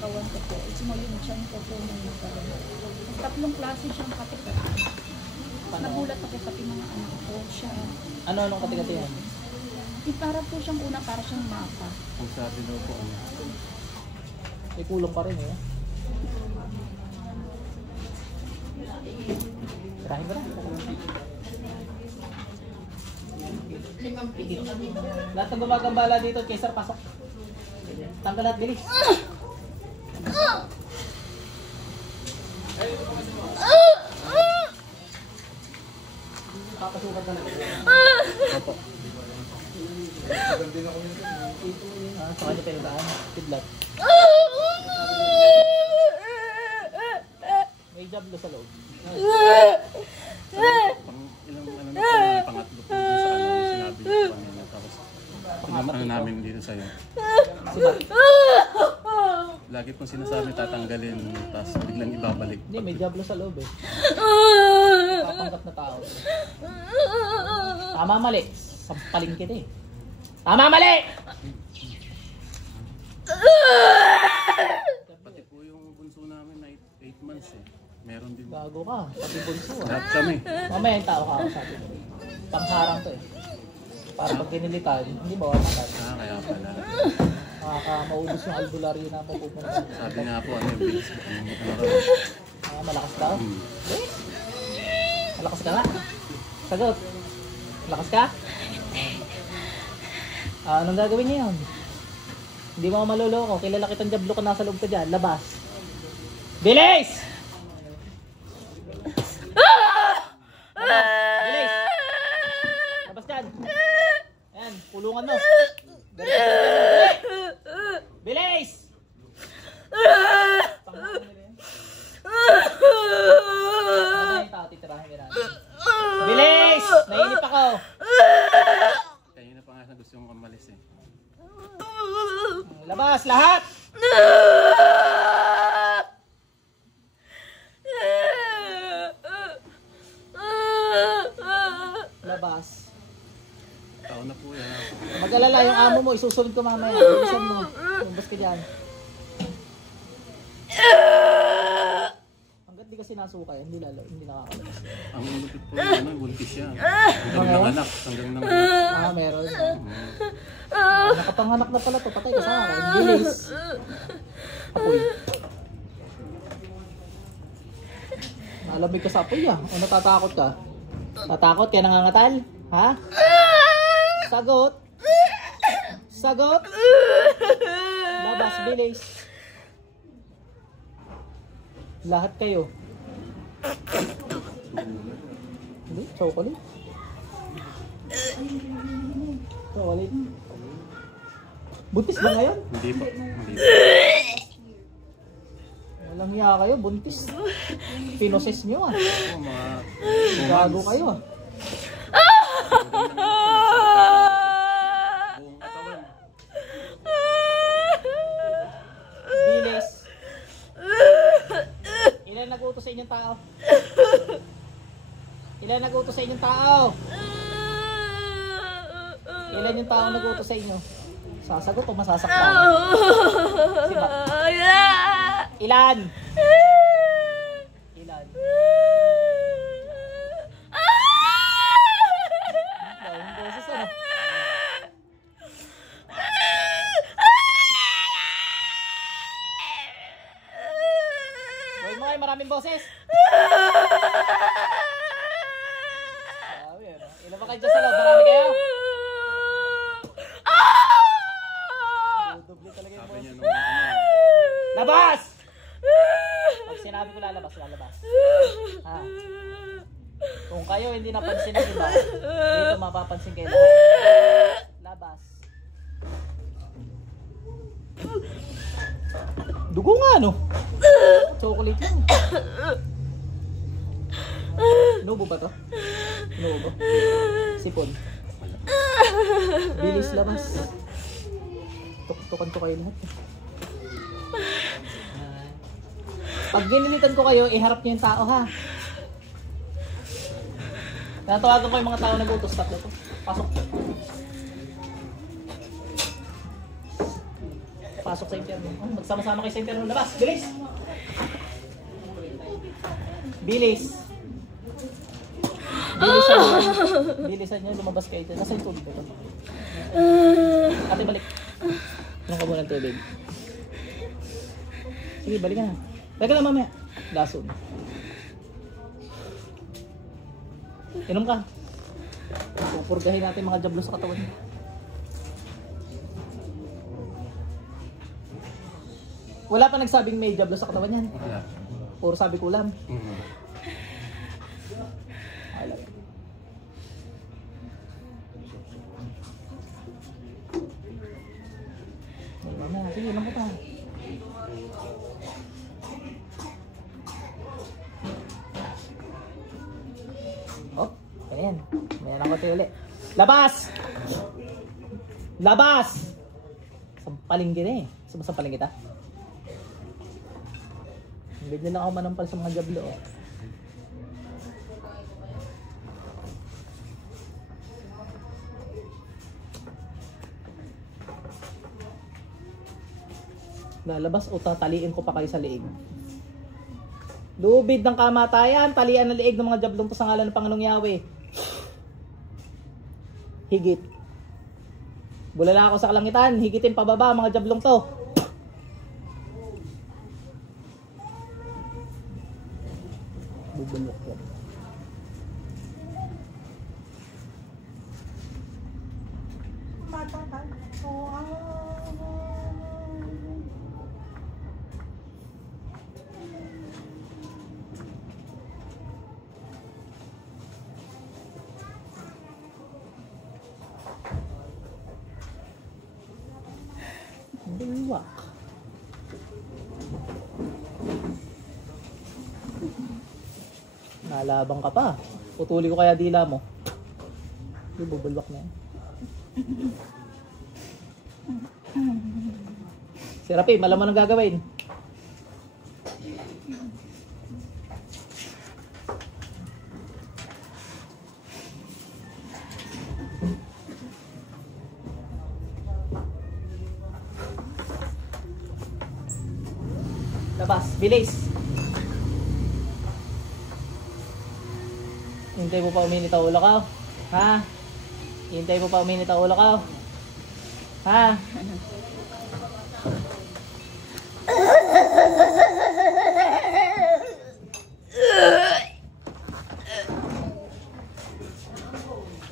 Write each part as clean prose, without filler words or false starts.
katawan ko po. Mo yung tiyan ko po nung nagkaroon. Tatlong klase siyang katikati. Nagulat ako pati mga anak ko siya. Anong katikati yan? Para po siyang una, para siyang mapa. Ang sabi daw po, May kulong pa rin eh. Tirahin mo na. Lahat ng gumagambala dito, Kaiser, pasok. Tanggal lahat, bilis. Papasukan ka na. opo. Sa kanya tayo daan, kidlat. May jablo sa loob. Ilang pangatlo po sa sinabi niyo kanina. Tapos, ano namin dito sa'yo. Lagi pong sinasabi tatanggalin, tapos biglang ibabalik. Hindi, may jablo sa loob eh. Kapanggap na tao. Tama mali. Sampaling kita eh. Tama mali! Pati po yung bunso namin na 8 months eh. Meron din. Bago ka. Pati bunso ah. Lahat kami. Mamaya yung tao ka ako sabi ko. Pangharang to eh. Para pag kinilitan, hindi ba wala Kaya pala. Maubos yung albularyo na pupunta. Sabi nga po, ano yung bilis ko. Malakas daw? Malakas ka nga. Sagot. Malakas ka? Anong gagawin niyo yun? Hindi mo maluloko. Kilala kitang jablo ka nasa loob ka dyan. Labas. Bilis! Labas! Bilis! Labas dyan. Ayan, pulungan mo. Bilis! Mamaya yung tao, titirahin ka natin. Bilis! Nainip ako. Kanina pa nga gusto yung umalis eh. Labas lahat! Labas. Tao na po yan. Mag-alala yung amo mo, isusunod ko mamaya. Bilisan mo. Lumabas ka dyan. Hanggat di kasi nasuka yan, hindi nakakalabas. Ang ulupit po yung ano, buntis yan. Hanggang nanganak. Hanggang nanganak. Meron. Nakapanganak na pala to, patay ka sa akin. Bilis. Apoy. Nalamig ka sa apoy ah. O natatakot ka? Tatakot kaya nangangatal? Ha? Sagot. Sagot. Labas, bilis. Lahat kayo. Hindi, chocolate. Chocolate. Buntis ba ngayon? Hindi po. Hindi po. Walang hiya kayo, buntis. Pinoses nyo ah. Oo, mga Gago kayo ah. buong katawan. Bilis. Ilan nag-utos sa inyong tao? Ilan nag-utos sa inyong tao? Ilan yung tao nag-utos sa inyo? Sasagot o masasaktan? Siba. Ilan? Ilan? Ang boses ano? Gawin mo kayo maraming boses. Sabi ano? Ilan ba kayo dyan sa loob? Marami kayo? Doble talaga yung Sabi niya boses. nung ano, Labas! Pag sinabi ko lalabas, lalabas. Ha? Kung kayo hindi napansin ng iba, dito mapapansin kayo lahat. Labas. Dugo nga no? Chocolate lang. Inubo ba to? Inubo? Sipon. Bilis labas. Tuktukan ko kayo lahat. Pag ginilitan ko kayo, iharap niyo yung tao ha. Natawagan ko yung mga tao na gutos. Tatlo to. Pasok. pasok sa impyerno. Magsama-sama kayo sa impyerno. Labas! Bilis! Bilis! Bilisan nyo, lumabas kayo. Nasa yung tubig ito. Ate, balik. Inom ka muna ng tubig. Sige, balik ka na. Balik ka na mamaya. Lason. Inom ka. Pupurgahin natin mga jablo sa katawan niya. Wala pa nagsabing may jablo sa katawan yan. Wala. Puro sabi kulam. Alam. Ayun na. Sige, inom ka pa. Oh, ayan. Mayroon ako tayo ulit. Labas! Labas! Sampaling kita eh. Sumasampaling kita. Ganyan lang ako manampal sa mga jablo. Oh. Lalabas o tataliin ko pa kayo sa liig. Lubid ng kamatayan, talian ng liig ng mga jablong to sa ngalan ng Panginoong Yahweh. Higit. Bulala ako sa kalangitan, higitin pababa mga jablong to. Bubulok yan. Bulwak. Nalabang ka pa. Putuli ko kaya dila mo. Hindi, bubulwak na yan. Si Rapi, malaman ang gagawin. Labas, bilis. Hintay mo pa uminit ang ulo ka? Ha? Hintay mo pa uminit ang ulo ka? Ha?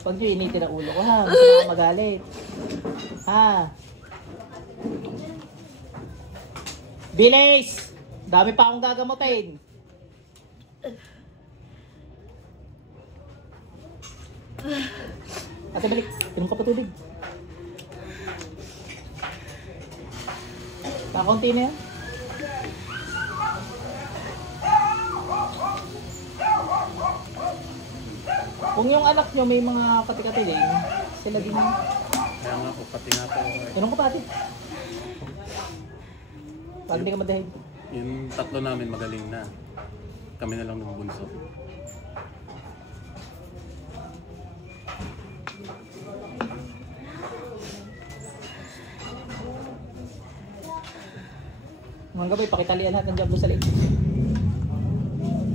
Pag nyo initin ang ulo ko ha, gusto ko magalit. Ha? Bilis! Dami pa akong gagamutin. Ate, balik. Inom ka pa tubig. Kakunti na yan. Kung yung anak nyo may mga katikatiling, sila din. Kaya nga po, pati nga po. Inom ka pa, ate. Pag hindi ka madahig. Yung tatlo namin magaling na. Kami na lang ng bunso. Mga gabay, pakitalian lahat ng diablo sa liig.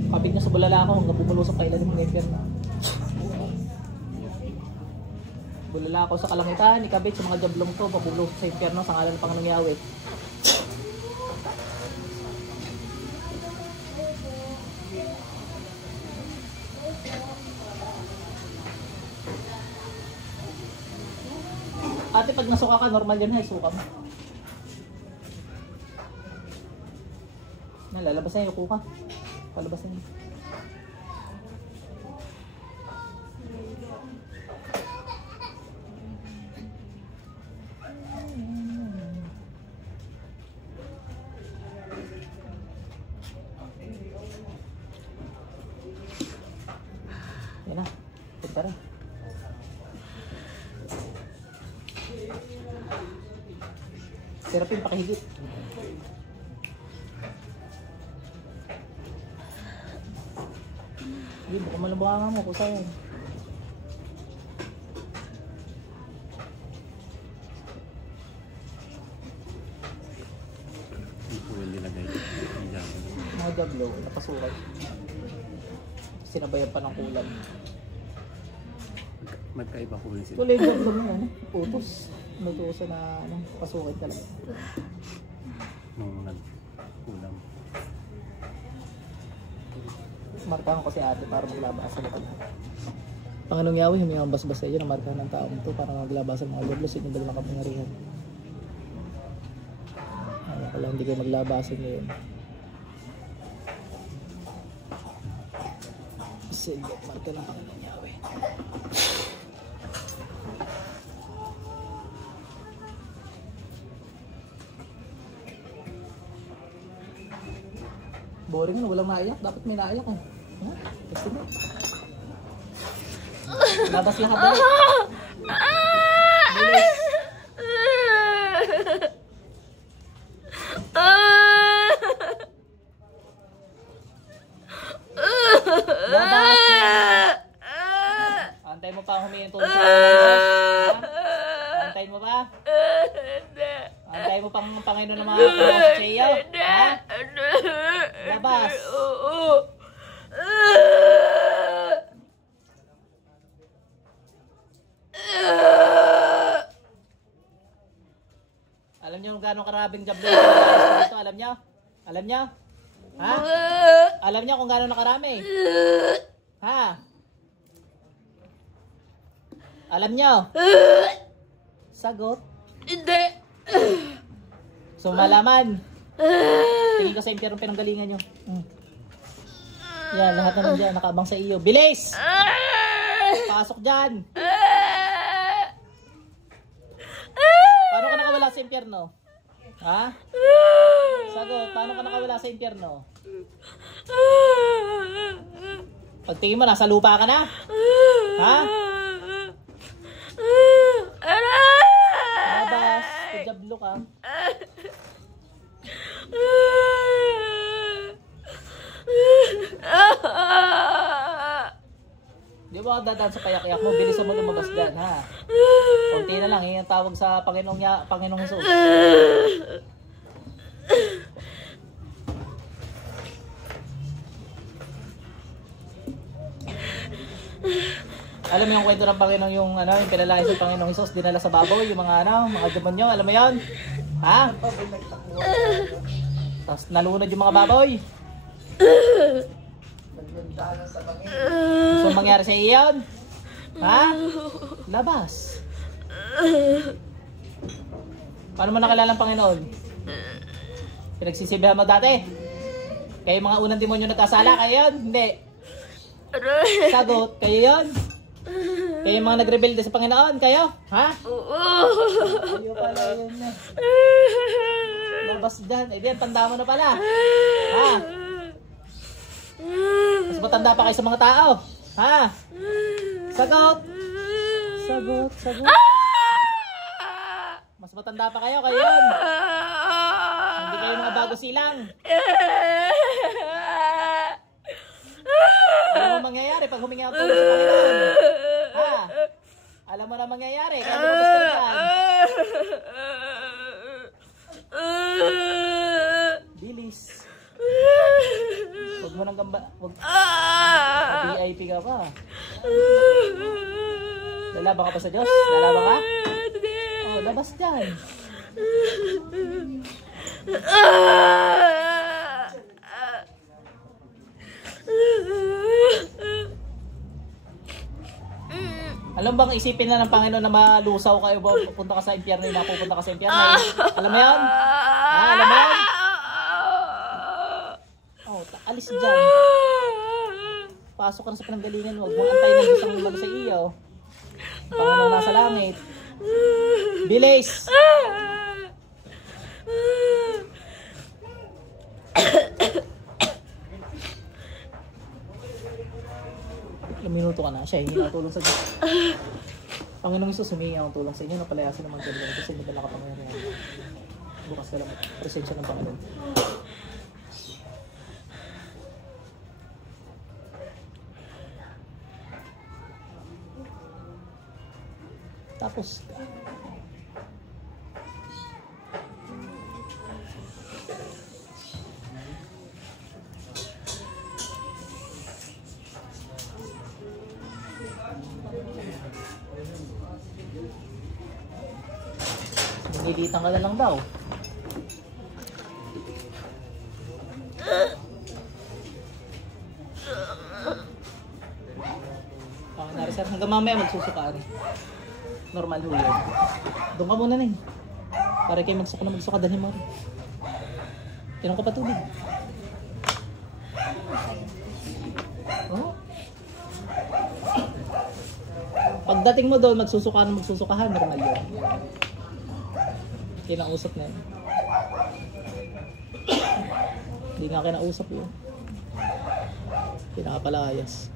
Kapit nyo sa bulala ako hanggang bumulusok kayo lang ng impyerno. Bulala ako sa kalangitan, ikabit sa mga diablong to, pabulusok sa impyerno sa ngalan ng Panginoong Yahweh. Ate, pag nasuka ka, normal yun na, isuka mo. Lalabas na yung uko ka. Palabas na yun. Yan na. Punta rin. Sirapin, pakihigit. Hindi, baka malabangan mo kung saan. ng gablo, napasukan. Sinabayan pa ng kulam. Magkaiba ko rin sila. Tuloy yung gablo mo, ano? Utos. Nutusan na ano, pasukin ka lang. Nung nagkulang. Markahan ko si ate para maglabasan ka na. Panginoong Yahweh, humingi ang basbas sa iyo na markahan ng taong ito para maglabasan mga gablo sa inyong dalang kapangyarihan. Ano ka lang, hindi kayo maglabasan ngayon. Sige, marka ng Panginoong Yahweh. Boring na, walang naiyak. Dapat may naiyak eh. Ha? Gusto mo? Labas lahat dali. Bilis. Labas. Antay mo pa humingi tulong sa Diyos. Antay mo pa? Antay mo pang Panginoon ng mga tulong sa iyo? Ha? Labas. Alam niyo kung gaano karabing gablo ito? Alam niyo? Alam niyo? Ha? Alam niyo kung gaano nakarami? Ha? Alam niyo? Sagot? Hindi. So malaman. Tingin ko sa impyerno pinanggalingan nyo. Yan, lahat naman dyan, nakaabang sa iyo. Bilis! Pasok dyan! Paano ka nakawala sa impyerno? Ha? Sagot, paano ka nakawala sa impyerno? Pagtingin mo, nasa lupa ka na? Ha? Labas, kajablo ka. Di ba dadaan sa payak-yak mo? Bilis mo lumabas dyan, ha? Kunti na lang, yung tawag sa Panginoong Jesus. Alam mo yung kwento ng Panginoong yung ano, yung pinalain sa Panginoong Jesus, dinala sa baboy, yung mga ano, mga demonyo, alam mo yun? Ha? Tapos nalunod yung mga baboy. Gusto mong mangyari sa iyo yun? Ha? Labas. Paano mo nakilala ang Panginoon? Pinagsisibihan mo dati? Kayo mga unang demonyo nagkasala, kayo yun? Hindi. Sagot, kayo yun? Kayo yung mga nagrebelde sa Panginoon, kayo? Ha? Kayo pala yun eh. Labas dyan. Eh di, tanda mo na pala. Ha? Mas matanda pa kayo sa mga tao. Ha? Sagot. Sagot, sagot. Mas matanda pa kayo, kayo yun. Hindi kayo mga bago silang. Alam mo mangyayari pag humingi ang tulong sa Panginoon. Ha? Alam mo na mangyayari. Kaya lumabas ka rin. Bilis. Huwag mo nang gamba. VIP ka pa. Lalaban ka pa sa Diyos? Lalaban ka? Oh, labas dyan. Alam bang isipin na ng Panginoon na malusaw kayo ba pupunta ka sa impyerno na pupunta ka sa impyerno? Alam mo yun? Ha? Alam mo yun? Oh, alis dyan. Pasok ka na sa pinanggalingan. Huwag mong antayin ng Diyos ang lumalo sa iyo. Ang Panginoon nasa langit. Bilis! Ilang minuto ka na siya, hindi na tulong sa Diyos. Panginoong Isus, humingi akong tulong sa inyo, napalayasin naman kayo kasi hindi ka nakapangyarihan. Bukas ka lang, presensya ng Panginoon. Tapos, Nilitan ka na lang daw. Okay na rin sir, hanggang mamaya magsusukaan. Normal ho yun. Doon ka muna na eh. Para kayo magsuka dalhin mo rin. Tinong ko pa tubig. Oh. Pagdating mo doon, magsusukahan, normal yun. Kinausap na yun. Hindi nga kinausap yun. Pinakapalayas.